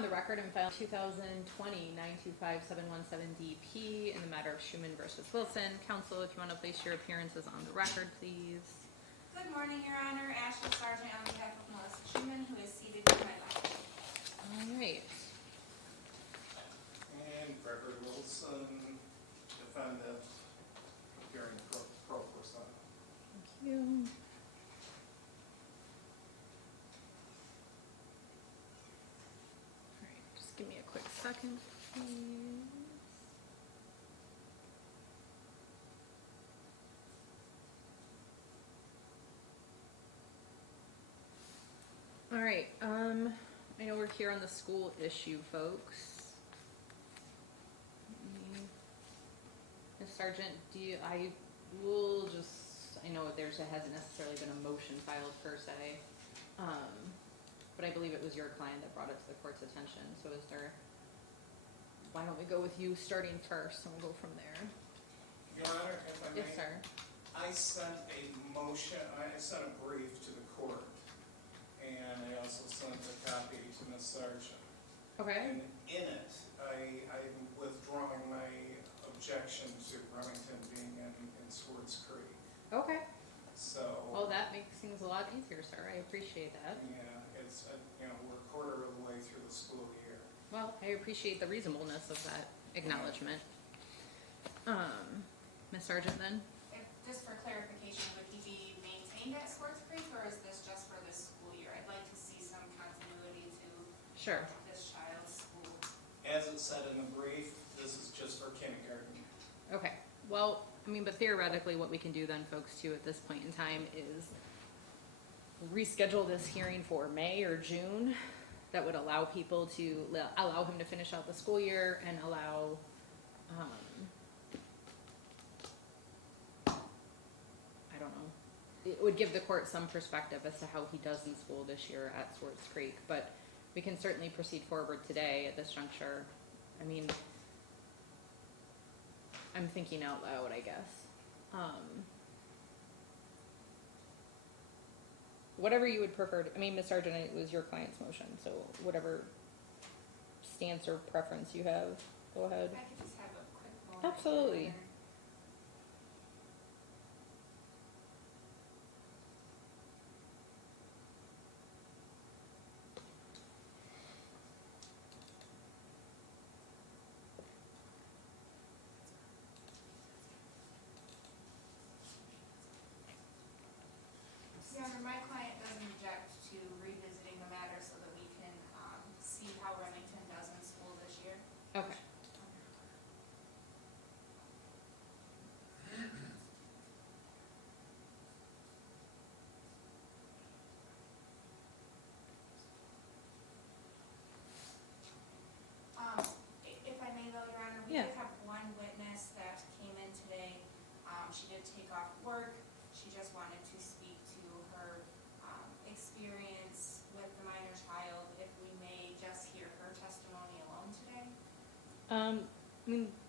on the record and file 2020-925-717-DP in the matter of Schuman versus Wilson. Counsel, if you want to place your appearances on the record, please. Good morning, Your Honor. Ashley Sargent on behalf of Melissa Schuman, who is seated to my left. All right. And Gregory Wilson, defendant, appearing pro person. Thank you. All right, just give me a quick second, please. All right, I know we're here on the school issue, folks. Ms. Sargent, I know there hasn't necessarily been a motion filed per se, but I believe it was your client that brought it to the court's attention, so why don't we go with you starting first, and we'll go from there. Your Honor, if I may. Yes, sir. I sent a brief to the court, and I also sent a copy to Ms. Sargent. Okay. And in it, I'm withdrawing my objection to Remington being in Swartz Creek. Okay. So. Well, that makes things a lot easier, sir. I appreciate that. Yeah, it's, we're a quarter of the way through the school year. Well, I appreciate the reasonableness of that acknowledgement. Ms. Sargent, then? Just for clarification, would he be maintained at Swartz Creek, or is this just for this school year? I'd like to see some continuity to Sure. this child's school. As it said in the brief, this is just for kindergarten. Okay. Well, but theoretically what we can do then, folks, too, at this point in time is reschedule this hearing for May or June. That would allow people to, allow him to finish out the school year and allow, I don't know. It would give the court some perspective as to how he does in school this year at Swartz Creek, but we can certainly proceed forward today at this juncture. I'm thinking out loud, I guess. Whatever you would prefer Ms. Sargent, it was your client's motion, so whatever stance or preference you have, go ahead. If I could just have a quick moment. Absolutely. Your Honor, my client doesn't object to revisiting the matter so that we can see how Remington does in school this year. Okay. If I may though, Your Honor, we Yeah. did have one witness that came in today. She did take off work. She just wanted to speak to her experience with the minor child. If we may just hear her testimony alone today.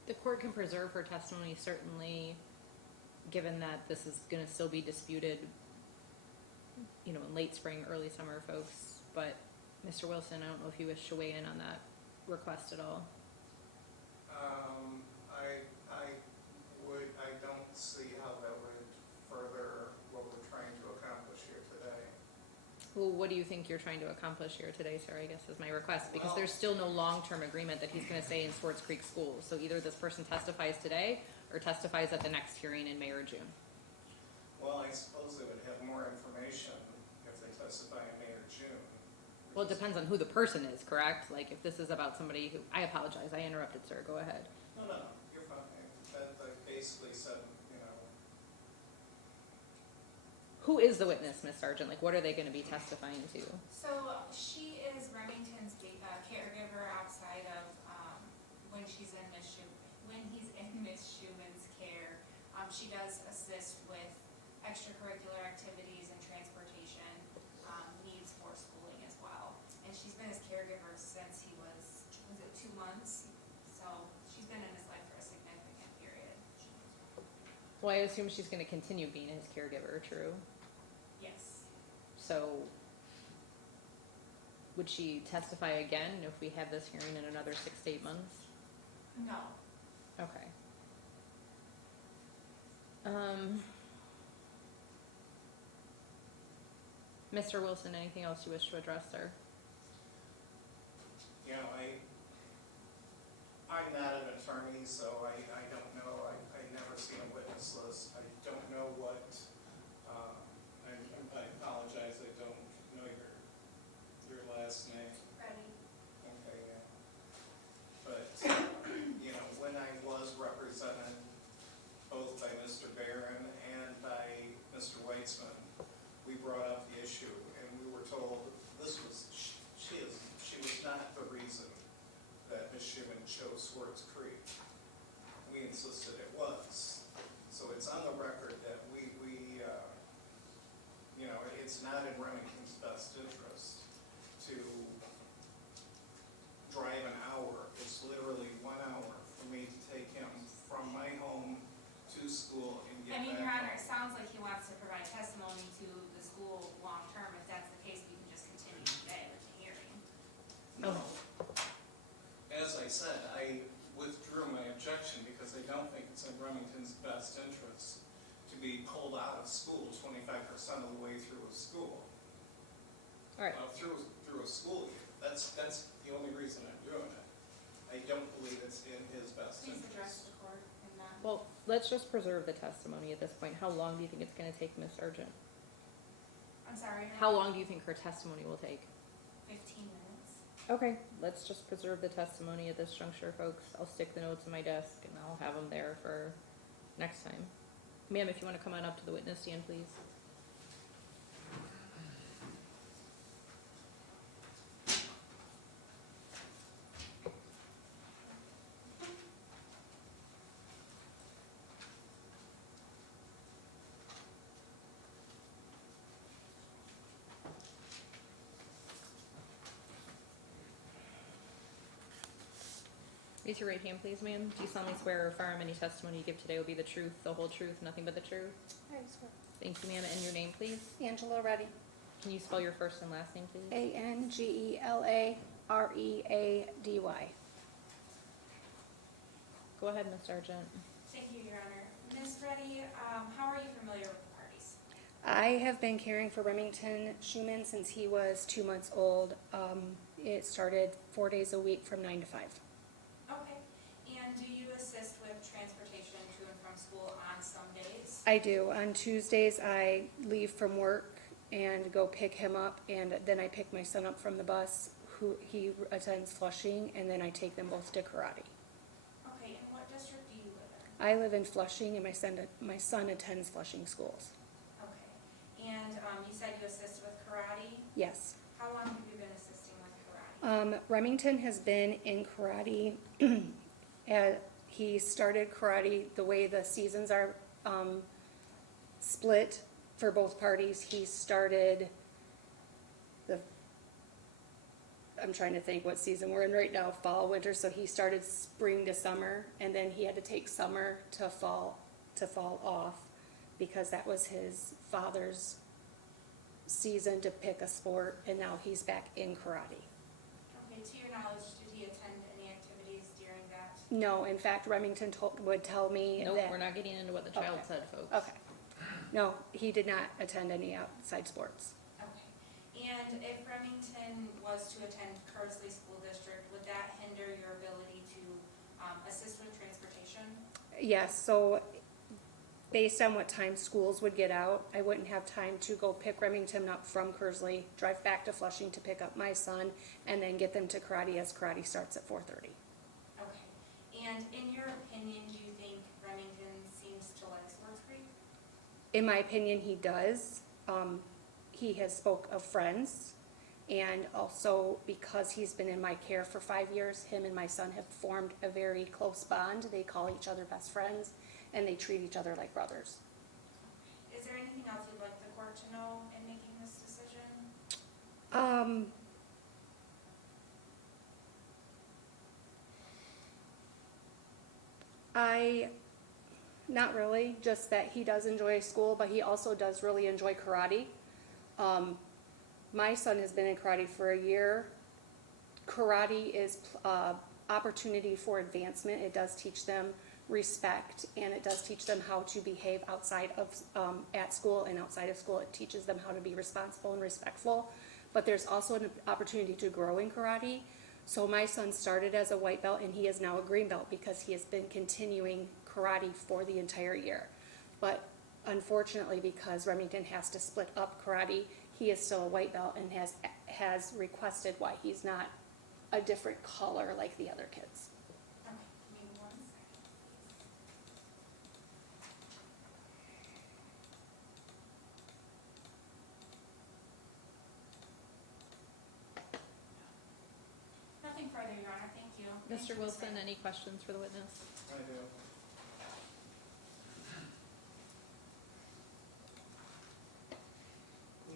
The court can preserve her testimony, certainly, given that this is gonna still be disputed, in late spring, early summer, folks, but Mr. Wilson, I don't know if you wish to weigh in on that request at all. I don't see how that would further what we're trying to accomplish here today. Well, what do you think you're trying to accomplish here today, sir, I guess is my request, because Well- there's still no long-term agreement that he's gonna stay in Swartz Creek Schools, so either this person testifies today or testifies at the next hearing in May or June. Well, I suppose they would have more information if they testify in May or June. Well, it depends on who the person is, correct? Like, if this is about somebody who, I apologize, I interrupted, sir, go ahead. No, you're fine. That basically said, Who is the witness, Ms. Sargent? Like, what are they gonna be testifying to? So she is Remington's caregiver outside of when he's in Miss Schuman's care. She does assist with extracurricular activities and transportation needs for schooling as well. And she's been his caregiver since he was it 2 months? So she's been in his life for a significant period. Well, I assume she's gonna continue being his caregiver, true? Yes. So, would she testify again if we have this hearing in another 6 to 8 months? No. Okay. Mr. Wilson, anything else you wish to address, sir? You know, I'm not an attorney, so I don't know, I never seen a witness list, I don't know what, I apologize, I don't know your last name. Ready? Okay, yeah. But, you know, when I was represented both by Mr. Barron and by Mr. Weitzman, we brought up the issue and we were told this was, she was not the reason that Ms. Schuman chose Swartz Creek. We insisted it was. So it's on the record that we you know, it's not in Remington's best interest to drive an hour. It's literally 1 hour for me to take him from my home to school and get I mean, back Your Honor, it home. sounds like he wants to provide testimony to the school long-term. If that's the case, we can just continue today with the hearing. No. As I said, I withdrew my objection because I don't think it's in Remington's best interest to be pulled out of school 25% of the way through a school. All right. Through a school year. That's the only reason I'm doing it. I don't believe it's in his best Please address interest. the court in that. Well, let's just preserve the testimony at this point. How long do you think it's gonna take, Ms. Sargent? I'm sorry. How long do you think her testimony will take? 15 minutes. Okay, let's just preserve the testimony at this juncture, folks. I'll stick the notes in my desk and I'll have them there for next time. Ma'am, if you wanna come on up to the witness stand, please. Raise your right hand, please, ma'am. Do you solemnly swear or affirm any testimony you give today will be the truth, the whole truth, nothing but the truth? I swear. Thank you, ma'am. And your name, please? Angela Reddy. Can you spell your first and last name, please? Angelaready. Go ahead, Ms. Sargent. Thank you, Your Honor. Ms. Reddy, how are you familiar with the parties? I have been caring for Remington Schuman since he was 2 months old. It started 4 days a week from 9 to 5. Okay. And do you assist with transportation to and from school on some days? I do. On Tuesdays, I leave from work and go pick him up, and then I pick my son up from the bus, who he attends Flushing, and then I take them both to karate. Okay, and what district do you live in? I live in Flushing, and my son attends Flushing schools. Okay. And you said you assist with karate. Yes. How long have you been assisting with karate? Remington has been in karate. He started karate the way the seasons are split for both parties. He started I'm trying to think what season we're in right now, fall, winter. So he started spring to summer, and then he had to take summer to fall off because that was his father's season to pick a sport, and now he's back in karate. Okay, to your knowledge, did he attend any activities during that? No, in fact, Remington would tell me Nope, that. we're not getting into what the child Okay. said, folks. Okay. No, he did not attend any outside sports. Okay. And if Remington was to attend Kersley School District, would that hinder your ability to assist with transportation? Yes, so based on what time schools would get out, I wouldn't have time to go pick Remington up from Kersley, drive back to Flushing to pick up my son, and then get them to karate as karate starts at 4:30. Okay. And in your opinion, do you think Remington seems to like Swartz Creek? In my opinion, he does. He has spoke of friends, and also because he's been in my care for 5 years, him and my son have formed a very close bond. They call each other best friends, and they treat each other like brothers. Is there anything else you'd like the court to know in making this decision? Not really, just that he does enjoy school, but he also does really enjoy karate. My son has been in karate for a year, karate is opportunity for advancement. It does teach them respect, and it does teach them how to behave outside of at school and outside of school. It teaches them how to be responsible and respectful. But there's also an opportunity to grow in karate. So my son started as a white belt, and he is now a green belt because he has been continuing karate for the entire year. But unfortunately, because Remington has to split up karate, he is still a white belt and has requested why he's not a different color like the other kids. Okay, give me 1 second, please. Nothing further, Your Honor, thank you. Thank Mr. you, Ms. Wilson, Wright. any questions for the witness? I do.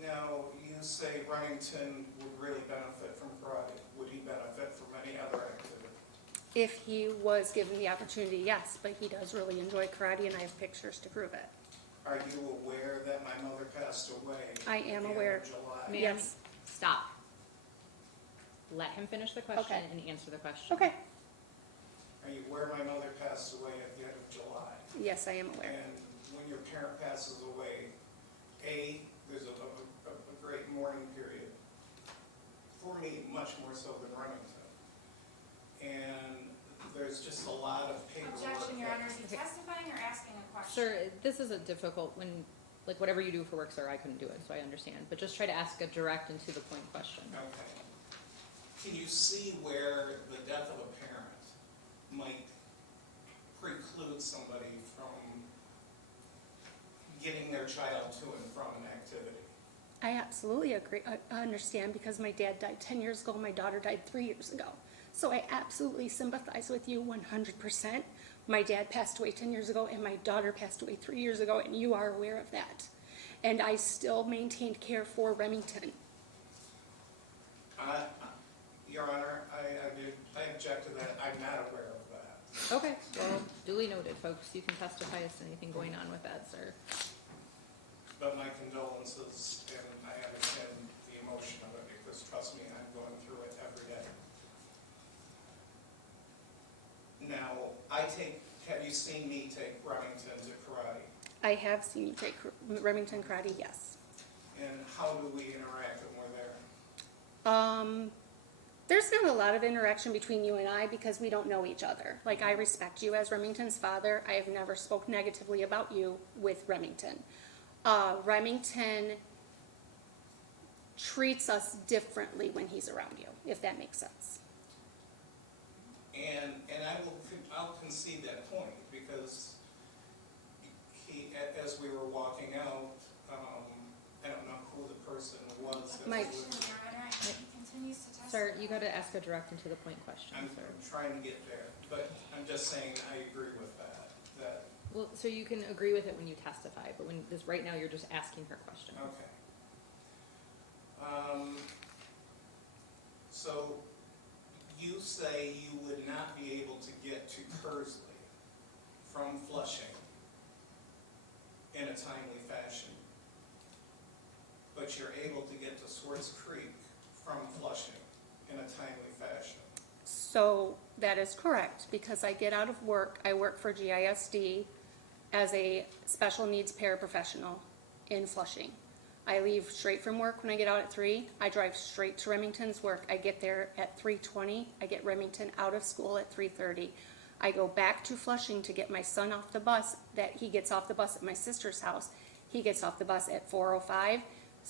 Now, you say Remington would really benefit from karate. Would he benefit from any other activity? If he was given the opportunity, yes, but he does really enjoy karate, and I have pictures to prove it. Are you aware that my mother passed away? I am at the end of aware. July? Ma'am, Yes. stop. Let him finish the question Okay. and answer the question. Okay. Are you aware my mother passed away at the end of July? Yes, I am aware. And when your parent passes away, there's a great mourning period. For me, much more so than Remington. And there's just a lot of paperwork. Objection, Your that- Honor, is he Okay. testifying or asking a question? Sir, this is a difficult, like whatever you do for work, sir, I couldn't do it, so I understand. But just try to ask a direct and to the point question. Okay. Can you see where the death of a parent might preclude somebody from getting their child to and from an activity? I absolutely agree. I understand because my dad died 10 years ago, my daughter died 3 years ago. So I absolutely sympathize with you 100%. My dad passed away 10 years ago, and my daughter passed away 3 years ago, and you are aware of that. And I still maintained care for Remington. Your Honor, I object to that. I'm not aware of that. Okay, well, duly noted, folks. You can testify as to anything going on with that, sir. But my condolences, and I understand the emotion of it, because trust me, I'm going through it every day. Now, have you seen me take Remington to karate? I have seen you take Remington karate, yes. And how do we interact when we're there? There's not a lot of interaction between you and I because we don't know each other. Like, I respect you as Remington's father. I have never spoke negatively about you with Remington. Remington treats us differently when he's around you, if that makes sense. And I'll concede that point, because as we were walking out, I don't know who the person was. that Mike. was- Objection, Your Honor, he continues to testify. Sir, you gotta ask a direct and to the point question, I'm sir. trying to get there, but I'm just saying I agree with that, Well, so you can agree with it when you testify, but right now you're just asking her question. okay. So you say you would not be able to get to Kearsley from Flushing in a timely fashion, but you're able to get to Swartz Creek from Flushing in a timely fashion. So that is correct, because I get out of work, I work for GISD as a special needs paraprofessional in Flushing. I leave straight from work when I get out at 3. I drive straight to Remington's work. I get there at 3:20. I get Remington out of school at 3:30. I go back to Flushing to get my son off the bus. That he gets off the bus at my sister's house. He gets off the bus at 4:05.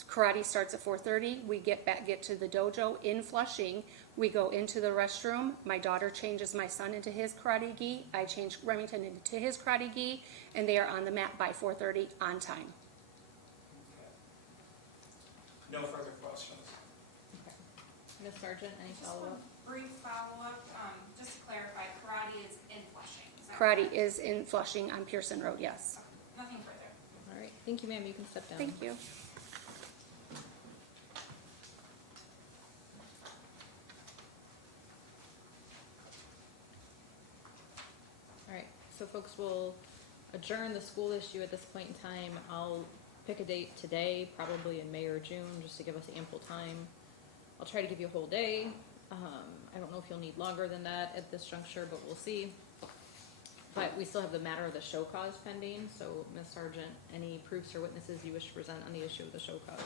Karate starts at 4:30. We get to the dojo in Flushing. We go into the restroom. My daughter changes my son into his karate gi. I change Remington into his karate gi, and they are on the mat by 4:30 on time. No further questions? Okay. Ms. Sargent, any Just follow-up? one brief follow-up, just to clarify, karate is in Flushing, is that Karate correct? is in Flushing on Pearson Road, yes. Nothing further. All right, thank you, ma'am. You can step down. Thank you. All right, so folks, we'll adjourn the school issue at this point in time. I'll pick a date today, probably in May or June, just to give us ample time. I'll try to give you a whole day. I don't know if you'll need longer than that at this juncture, but we'll see. But we still have the matter of the show cause pending, so Ms. Sargent, any proofs or witnesses you wish to present on the issue of the show cause?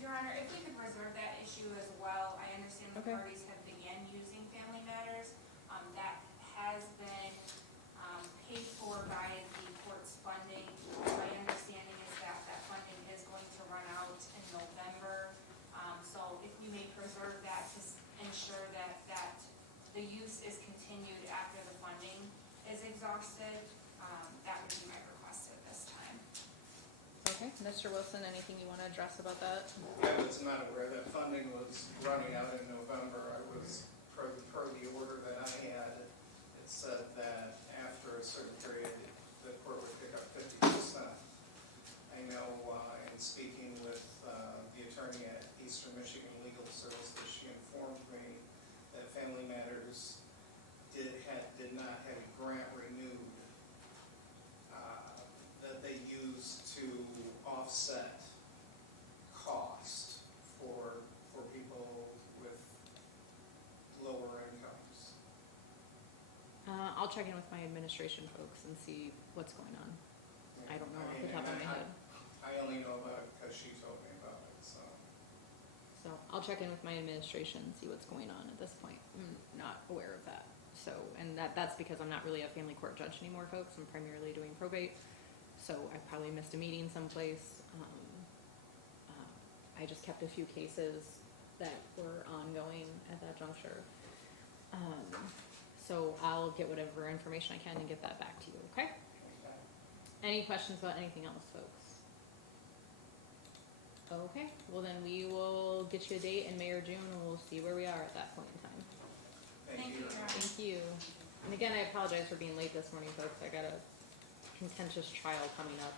Your Honor, if we could reserve that issue as well, I understand the Okay. parties have began using Family Matters. That has been, paid for by the court's funding. My understanding is that that funding is going to run out in November. So if we may preserve that to ensure that the use is continued after the funding is exhausted, that would be my request at this time. Okay, Mr. Wilson, anything you wanna address about that? I was not aware that funding was running out in November. I was, per the order that I had, it said that after a certain period, the court would pick up 50%. I know, in speaking with the attorney at Eastern Michigan Legal Services, she informed me that Family Matters did not have a grant renewed that they used to offset cost for people with lower incomes. I'll check in with my administration folks and see what's going on. I don't know off the top of my head. I only know about it because she told me about it, so. So I'll check in with my administration and see what's going on at this point. I'm not aware of that. So, and that's because I'm not really a family court judge anymore, folks. I'm primarily doing probate. So I probably missed a meeting someplace. I just kept a few cases that were ongoing at that juncture. So I'll get whatever information I can and get that back to you, okay? Any questions about anything else, folks? Okay, well then we will get you a date in May or June and we'll see where we are at that point in time. Thank you, Your Honor. Thank you. And again, I apologize for being late this morning, folks. I got a contentious trial coming up